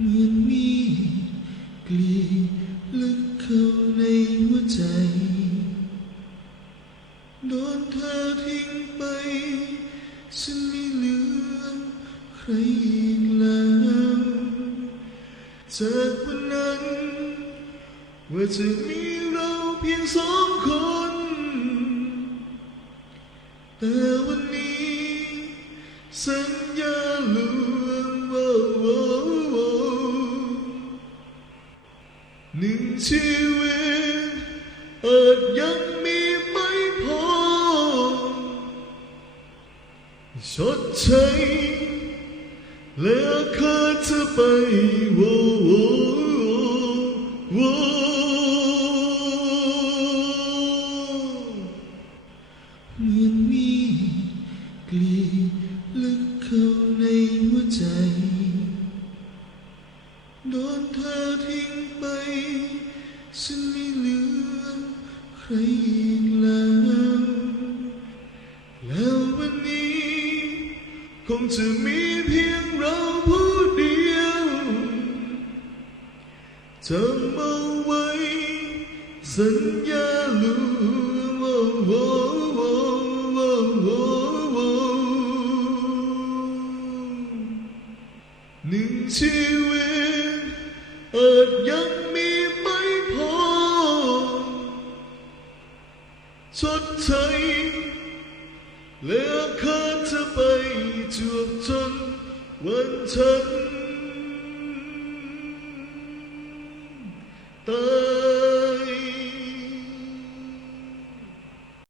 เหมือนมีกลีลึกเข้าในหัวใจ โดนเธอทิ้งไป ฉันไม่เหลือใครอีกแล้วจากวันนั้น ว่าจะมีเราเพียงสองคน แต่วันนี้ สัญญาลว หนึ่งชีวิตอาจยังมีไม่พอชดใช้และเคยเธอไปโว้โว้โว้เหมือนมีกลีลึกเข้าในหัวใจ โดนเธอทิ้ง ฉันไม่เหลือใครอีกแล้วแล้ววันนี้คงจะมีเพียงเราผู้เดียวจำเอาไว้สัญญาลูกโว้โว้โว้โว้โว้หนึ่งชีวิตอาจ ชดใช้และขาดเธอไปจวบจนวันฉันตาย